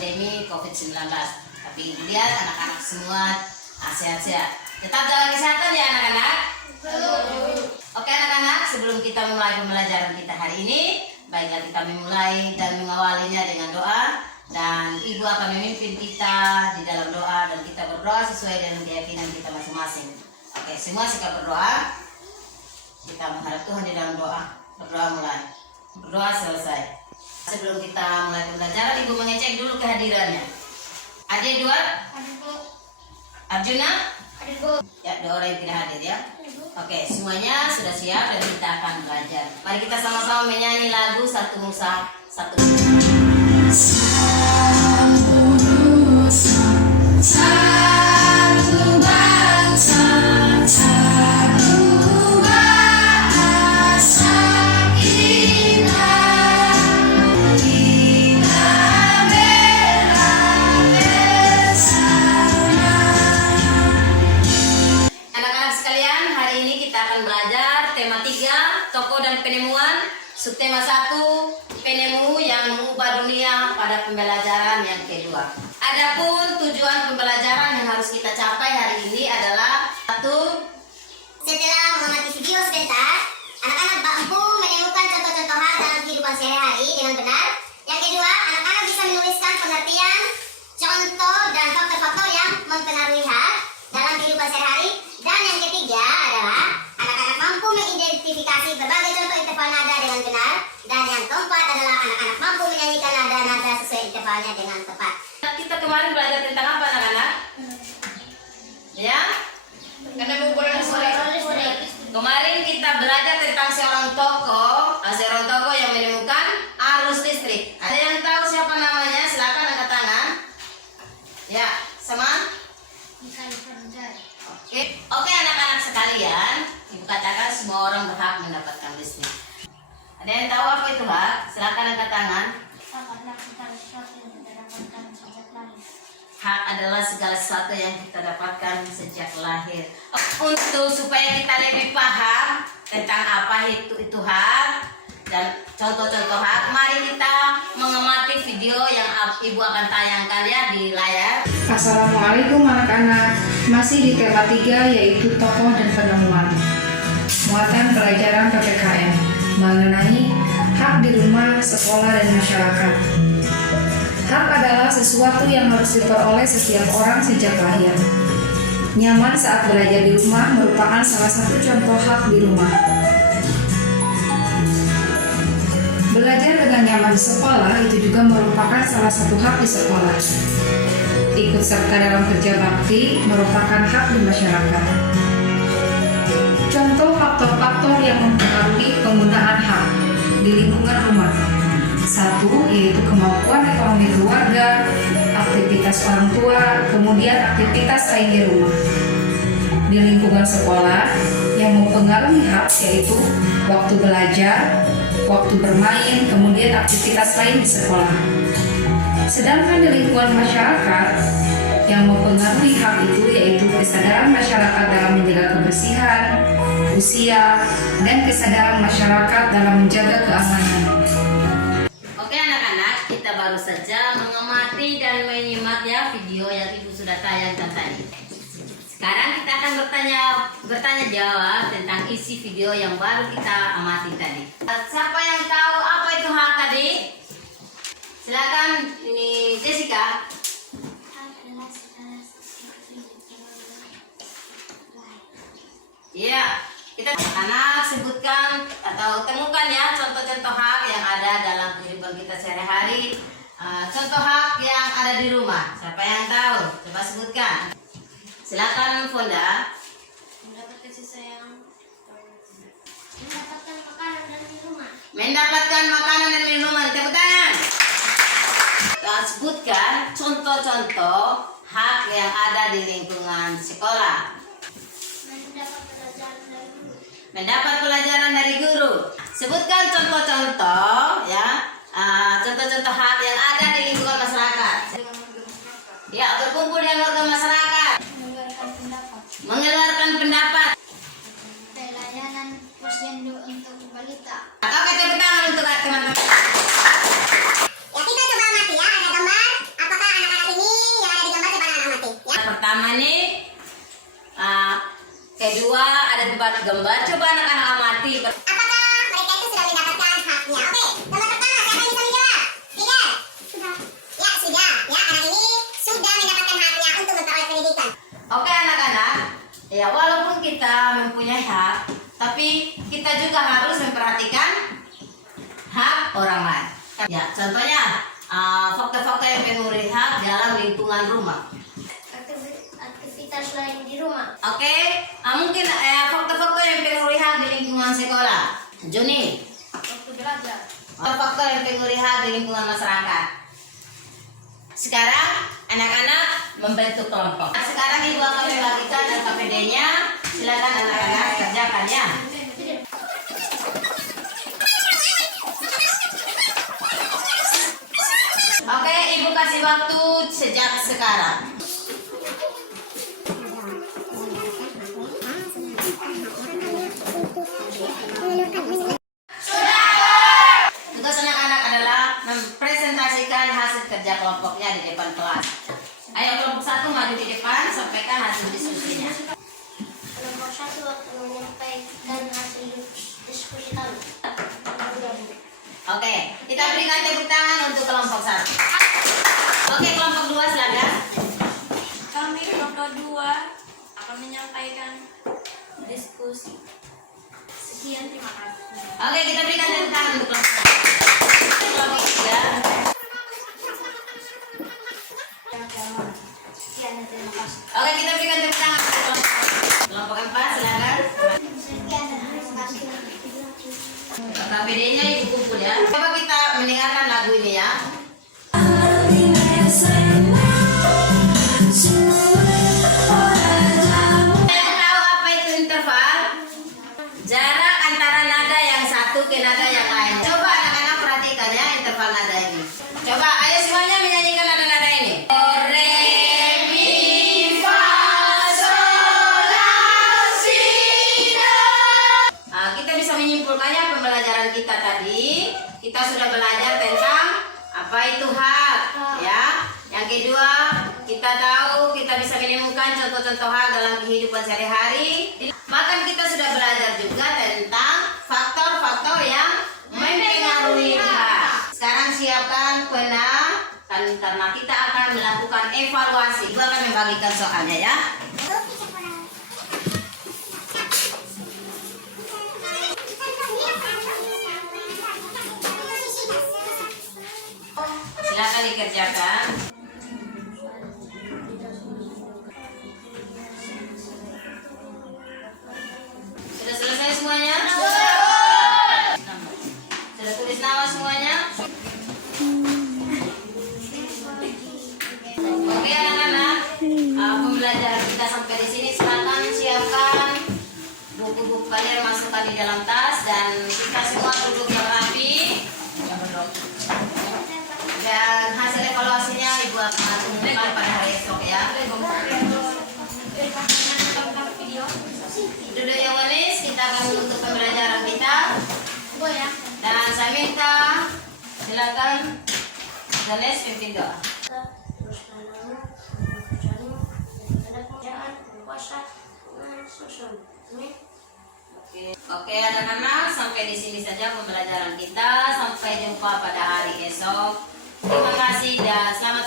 pandemi COVID-19. Tapi lihat anak-anak semua sehat-sehat. Tetap jaga kesehatan ya anak-anak. Oke anak-anak, sebelum kita memulai pembelajaran kita hari ini, baiklah kita memulai dan mengawalinya dengan doa. Dan Ibu akan memimpin kita di dalam doa dan kita berdoa sesuai dengan keyakinan kita masing-masing. Oke, semua sikap berdoa. Kita menghadap Tuhan di dalam doa. Berdoa mulai. Berdoa selesai. Sebelum kita mulai pembelajaran, Ibu mengecek dulu kehadirannya. Adik dua? Arjuna? Ya, dua orang yang tidak hadir ya. Oke, semuanya sudah siap dan kita akan belajar. Mari kita sama-sama menyanyi lagu Satu Nusa, Satu Satu bangsa, satu bahasa kita. Kita bela bersama. Anak-anak sekalian, hari ini kita akan belajar tema 3, tokoh dan penemuan. Subtema 1, penemu yang mengubah dunia pada pembelajaran yang kedua. Adapun tujuan pembelajaran yang harus kita capai hari ini adalah 1. Setelah mengamati video sebentar, anak-anak mampu menemukan contoh-contoh hal dalam kehidupan sehari-hari dengan benar. Yang kedua, anak-anak bisa menuliskan pengertian, contoh, dan faktor-faktor yang mempengaruhi hal dalam kehidupan sehari-hari. Dan yang ketiga adalah anak-anak mampu mengidentifikasi berbagai contoh interval nada dengan benar. Dan yang keempat adalah anak-anak mampu menyanyikan nada-nada sesuai intervalnya dengan tepat. Kita kemarin belajar tentang apa anak-anak? Ya? Karena bulan sore. Kemarin kita belajar tentang seorang tokoh yang menemukan arus listrik. Ada yang tahu siapa namanya? Silakan angkat tangan. Ya, sama? Oke anak-anak sekalian, Ibu katakan semua orang berhak mendapatkan listrik. Ada yang tahu apa itu hak? Silakan angkat tangan. Hak adalah segala sesuatu yang kita dapatkan sejak lahir. Untuk supaya kita lebih paham tentang apa itu hak dan contoh-contoh hak, mari kita mengamati video yang Ibu akan tayangkan ya di layar. Assalamualaikum anak-anak. Masih di tema 3 yaitu tokoh dan penemuan. Muatan pelajaran PPKN mengenai hak di rumah, sekolah, dan masyarakat. Hak adalah sesuatu yang harus diperoleh setiap orang sejak lahir. Nyaman saat belajar di rumah merupakan salah satu contoh hak di rumah. Belajar dengan nyaman di sekolah itu juga merupakan salah satu hak di sekolah. Ikut serta dalam kerja bakti merupakan hak di masyarakat. Contoh faktor-faktor yang mempengaruhi penggunaan hak di lingkungan rumah. 1. Yaitu kemampuan ekonomi keluarga, aktivitas orang tua, kemudian aktivitas lain di rumah. Di lingkungan sekolah, yang mempengaruhi hak yaitu waktu belajar, waktu bermain, kemudian aktivitas lain di sekolah. Sedangkan di lingkungan masyarakat, yang mempengaruhi hak itu yaitu kesadaran masyarakat dalam menjaga kebersihan, usia, dan kesadaran masyarakat dalam menjaga keamanan. Oke anak-anak, kita baru saja mengamati dan menyimak ya video yang Ibu sudah tayangkan tadi. Sekarang kita akan bertanya jawab tentang isi video yang baru kita amati tadi. Siapa yang tahu apa itu hak tadi? Silakan, ini Jessica. Iya, kita anak sebutkan atau temukan ya contoh-contoh hak yang ada dalam kehidupan kita sehari-hari. Contoh hak yang ada di rumah. Siapa yang tahu? Coba sebutkan. Silakan Fonda. Mendapat kasih sayang, mendapatkan makanan dan minuman. Mendapatkan makanan dan minuman. Tepuk tangan. Sebutkan contoh-contoh hak yang ada di lingkungan sekolah. Mendapat pelajaran dari guru. Sebutkan contoh-contoh ya, contoh-contoh hak yang ada di lingkungan masyarakat. Ya, berkumpul dengan warga masyarakat. Mengeluarkan pendapat. Pelayanan posyandu untuk balita. Oke, tepuk tangan untuk teman-teman. Ya, kita coba amati ya, ada gambar. Apakah pertama nih, kedua ada tempat gambar. Coba anak-anak amati. Apakah mereka itu sudah mendapatkan haknya? Oke, nomor pertama siapa yang bisa menjawab? Fidel? Sudah. Ya, sudah. Ya, anak ini sudah mendapatkan haknya untuk memperoleh pendidikan. Oke anak-anak, ya walaupun kita mempunyai hak, tapi kita juga harus memperhatikan hak orang lain. Ya, contohnya fakta-fakta yang memberi hak dalam lingkungan rumah. Aktivitas lain di rumah. Oke, mungkin fakta-fakta yang memberi hak di lingkungan sekolah. Juni. Waktu belajar. Fakta yang memberi hak di lingkungan masyarakat. Sekarang anak-anak membentuk kelompok. Sekarang ibu akan membagikan LKPD-nya. Silakan anak-anak kerjakan ya. Oke, ibu kasih waktu sejak sekarang. Tugas anak-anak adalah mempresentasikan hasil kerja kelompoknya di depan kelas. Ayo kelompok 1 maju di depan, sampaikan hasil diskusinya. Kelompok 1 akan menyampaikan hasil diskusi kami. Oke, kita berikan tepuk tangan untuk kelompok 1. Oke, kelompok 2 silakan. Kami kelompok 2 akan menyampaikan diskusi. Sekian, terima kasih. Oke, kita berikan tepuk tangan untuk kelompok 1. Kelompok 3. Sekian dan terima kasih. Oke, kita berikan tepuk tangan untuk kelompok 4 silakan. Sekian dan terima kasih. KPD-nya ibu kumpul ya. Coba kita mendengarkan lagu ini ya. Kalian tahu apa itu interval? Jarak antara nada yang satu ke nada yang lain. Coba anak-anak perhatikan ya interval nada ini. Coba ayo semuanya menyanyikan nada-nada ini. Do, re, mi, fa, sol, la, si, do. Kita bisa menyimpulkannya pembelajaran kita tadi. Kita sudah belajar tentang apa itu hak, ya. Yang kedua, kita tahu kita bisa menemukan contoh-contoh hak dalam kehidupan sehari-hari. Bahkan kita sudah belajar juga tentang faktor-faktor yang mempengaruhi hak. Sekarang siapkan pena, karena kita akan melakukan evaluasi. Ibu akan membagikan soalnya ya. Silakan dikerjakan. Sudah selesai semuanya? Sudah tulis nama semuanya? Oke anak-anak, pembelajaran kita sampai di sini. Silakan siapkan buku-buku kalian, masukkan di dalam tas, dan kita semua duduk yang rapi. Dan hasil evaluasinya ibu akan umumkan pada hari esok ya. Duduk yang manis, kita akan menutup pembelajaran kita. Dan saya minta silakan Ganes pimpin doa. Oke anak-anak, sampai di sini saja pembelajaran kita. Sampai jumpa pada hari esok. Terima kasih dan selamat